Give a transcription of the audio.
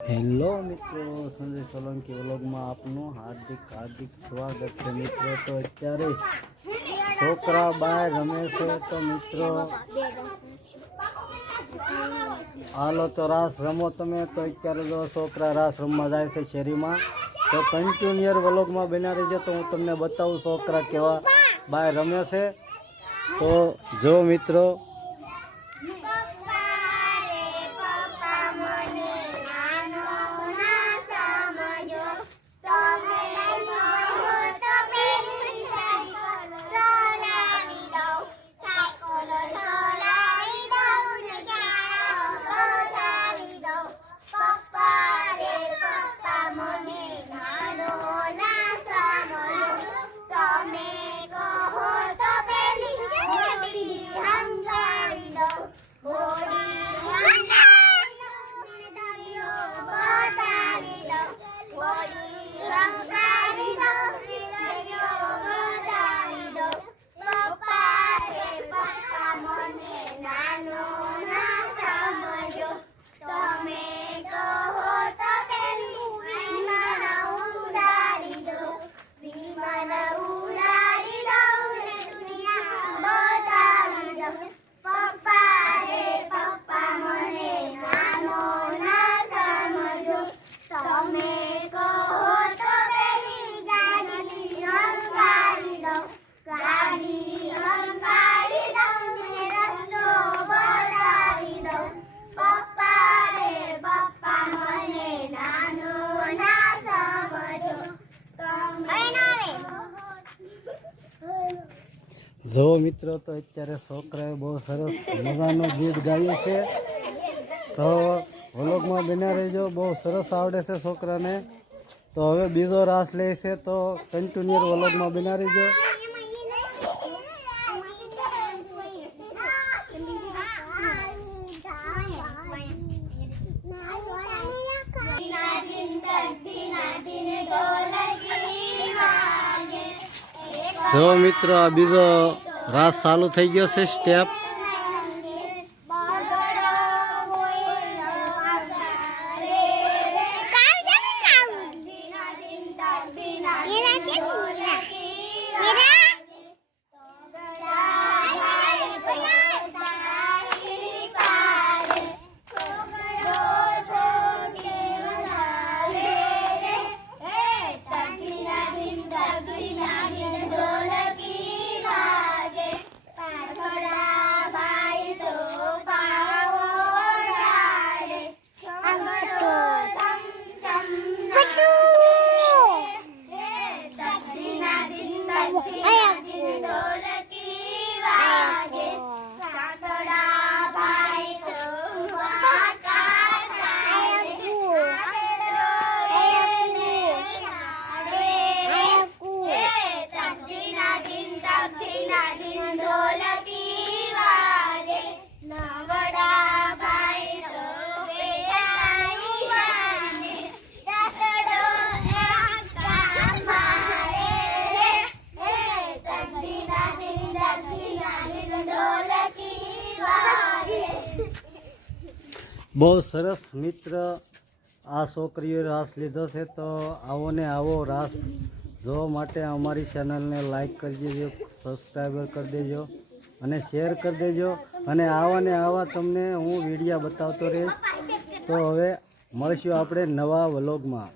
Hello મિત્રો, સંજય સોલંકી વ્લોગમાં આપનું હાર્દિક સ્વાગત છે મિત્રો। તો અત્યારે છોકરા બહાર રમે છે તો મિત્રો હાલો તો રાસ રમો તમે। તો અત્યારે જો છોકરા રાસ રમવા જાય છે શેરીમાં, તો કન્ટિન્યુઅર વ્લોગમાં બના રહીજો તો હું તમને બતાવું છોકરા કેવા બહાર રમે છે। તો જો મિત્રો જો મિત્રો તો અત્યારે છોકરાએ બહુ સરસ મજાનું ગીત ગાયું છે, તો વ્લોગમાં બન્યા રહેજો। બહુ સરસ આવડે છે છોકરાને। તો હવે બીજો રાસ લે છે, તો કન્ટિન્યુઅર વ્લોગમાં બન્યા રહેજો। જો મિત્રો આ બીજો રાસ ચાલુ થઈ ગયો છે સ્ટેપ। બહુ સરસ મિત્ર, આ છોકરીઓએ રાસ લીધો છે। તો આવો ને આવો રાસ જોવા માટે અમારી ચેનલને લાઈક કરી દેજો, સબસ્ક્રાઈબર કરી દેજો અને શેર કરી દેજો। અને આવા ને આવા તમને હું વિડીયો બતાવતો રહીશ। તો હવે મળશું આપણે નવા વ્લોગમાં।